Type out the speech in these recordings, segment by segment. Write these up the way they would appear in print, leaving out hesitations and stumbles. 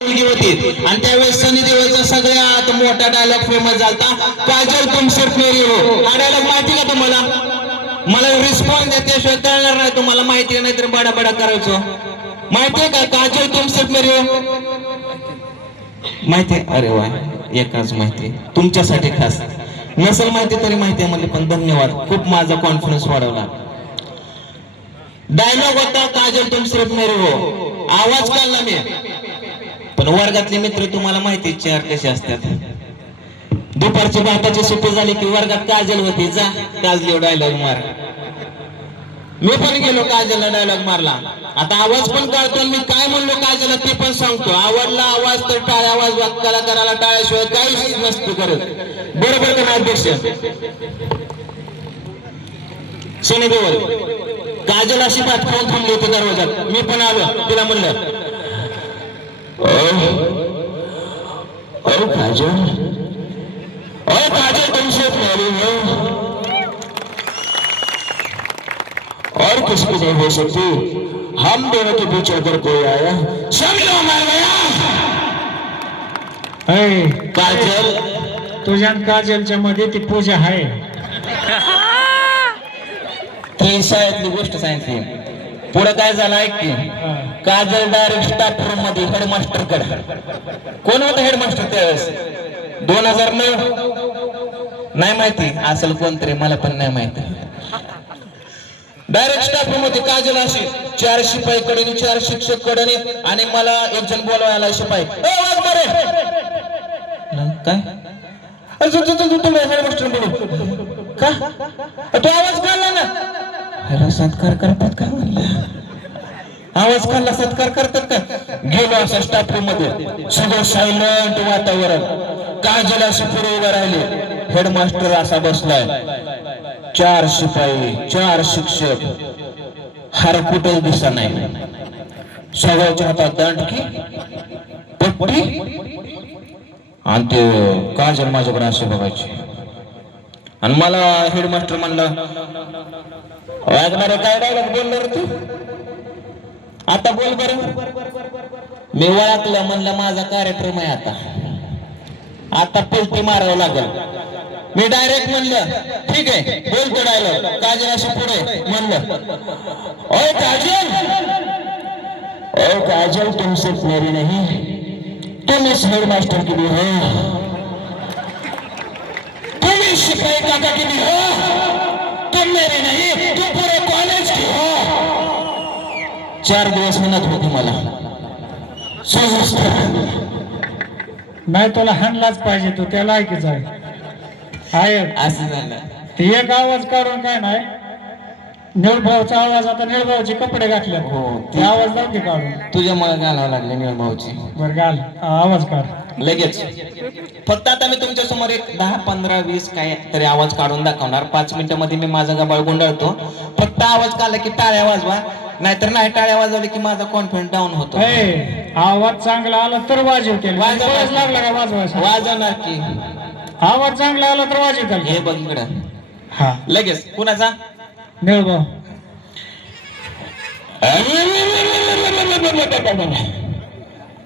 मुलगी होती आणि त्यावेळेस सनी देओलचा सगळ्यात मोठा डायलॉग फेमस झालता, काजल तुम सिर्फ मेरी हो. हा डायलॉग माहिती का तुम्हाला? मला रिस्पॉन्स देण्याशिवाय कळणार नाही, तुम्हाला माहिती नाही तर बडा बडा करायचो. माहितीये का काजल तुम सिर्फ मेरी हो? माहितीये? अरे वा, एकाच माहिती तुमच्यासाठी खास. नसेल माहिती तरी माहिती आहे म्हणजे, पण धन्यवाद, खूप माझा कॉन्फिडन्स वाढवला. डायलॉग होता काजल तुम सिर्फ मेरी हो. आवाज काढला मी, पण वर्गातले मित्र तुम्हाला माहिती चार कसे असतात. दुपारची भाताची सुट्टी झाली की वर्गात काजल होती, जा काजल डायलॉग मार. मी पण गेलो काजलला डायलॉग मारला. आता आवाज पण काढतो, मी काय म्हणलो काजलला ते पण सांगतो. आवडला आवाज तर टाळ्या आवाज कलाकाराला टाळ्याशिवाय काहीच नसतं करत. बरोबर का नाही अध्यक्ष? सनी देओल काजल अशी भात खाऊन थांबली होती दरवाजात. मी पण आलो, तिला म्हणलं काजल, काजल तुमसे प्यारी हो और किसकी नहीं हो सकती. हम दोनों के बीच अगर कोई आया समझो मर गया. काजल, तुझ्या काजलच्या मध्ये ती पूजा आहे. ती शाळेतली गोष्ट सांगितली. पुढे काय झालं ऐक की, काजल डायरेक्ट स्टाफ रूम मध्ये हेडमास्टर कडे. कोण होता हेडमास्टर त्यावेळेस? 2009 नाही माहिती, असेल कोणतरी, मला पण नाही माहिती. डायरेक्ट स्टाफ रूम होती काजल अशी, 4 शिपाई कडे 4 शिक्षक कडे आणि मला एक जण बोलवायला शिपाई, काय हेडमास्टर बोलू का तू आवाज काढला ना. ह्याला सत्कार करतात का म्हणलं? आवाज काढला सत्कार करतात का? गेलो असा स्टाफ रूम मध्ये, सगळं सायलेंट वातावरण. काजल अशी पुढे उभा राहिली, हेडमास्टर असा बसलाय, 4 शिपाई 4 शिक्षक, हार कुठे दिसत नाही. सगळ्याच्या हातात दांडकी पट्टी आणि ते काजल माझ्याकडे असे बघायचे. आणि मला हेडमास्टर म्हणला, वागणारे काय डायलॉग बोलणार तू आता, बोल बरं. मी ओळखलं, म्हणलं माझा कार्यक्रम आहे आता पलटी मारावं लागेल. मी डायरेक्ट म्हणलं ठीक आहे बोलतो डायलॉग. काजल अशी पुढे म्हणलं, ओ काजल, ओ काजल तुम सिर्फ मेरी नहीं, तुम इस हेडमास्टर की भी हो, तुम इस शिपाई काका की भी हो, तुम मेरी नहीं तुम पूरे कॉलेज की हो. 4 दिवस म्हणत होती मला नाही, तुला हाणलाच पाहिजे, तू त्याला ऐकच आहे. असं झालं. ते एक आवाज काढून काय नाही, निळभाऊचा आवाज. आता निळभाऊचे कपडे घातले, हो, ते आवाज नव्हते काढून. तुझ्यामुळे घालावं लागले निळभाऊची. बर घाल, आवाज काढ लगेच. फक्त आता मी तुमच्या समोर एक 10 15 20 काय तरी आवाज काढून दाखवणार. 5 मिनिटांमध्ये मी माझा गबाळ गुंडाळतो. फक्त आवाज काढला की टाळ्या वाजवा, नाहीतर नाही टाळ्या वाजवले की माझा कॉन्फिडन्स डाऊन होतो. आवाज चांगला आला तर वाजवतील. लागला का वाजवायचा? वाजवणार की. आवाज चांगला आला तर वाजवतील. हे बघ इकडं. हा लगेच कुणाचा? निळभाऊ.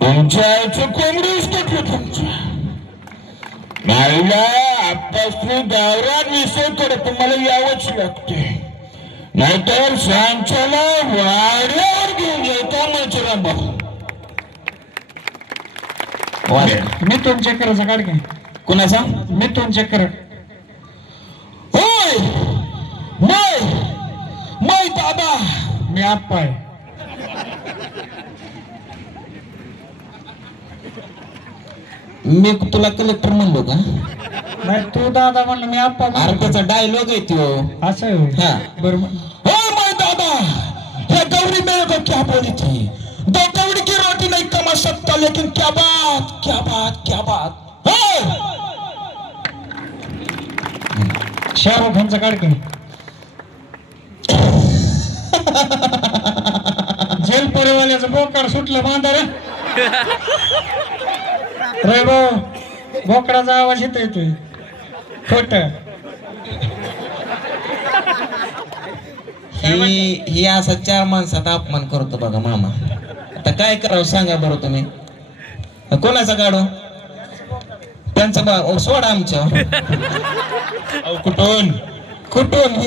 तुमच्या आईचं कोंबडीच टाकलं तुमच्या नाहीला. आत्ताच गावरान विसरकडे तुम्हाला यावंच लागते, नाहीतर सांच्याला वाड्यावर घेऊन येतो मचरांबा. मिथून चक्राचा काढ की. कुणाचा? मिथून चक्र. होय मै दादा, मी आप्पा आहे. मी तुला कलेक्टर म्हणलो का? नाही, तू दादा म्हणलं, मी आप्पा. अरे त्याचा डायलॉग आहे तो. असं आहे. हा बरोबर. हो मै दादा, ये गौरी मेरे को क्या बोली थी, 2 कौड़ी की रोटी नहीं कमा सकता, लेकिन क्या बात क्या बात क्या बात. शाहरुख खानचा काढ की. जेल परिवाल्याचं बोकड सुटलं बांधार रे भाऊ. बोकडाचा आवाज येतोय खोट. ही असा 4 माणसाचा अपमान करतो बघा मामा. आता काय करावं सांगा बरं तुम्ही. कोणाचा गाडो त्यांचा सोडा आमच्या कुठून कुठून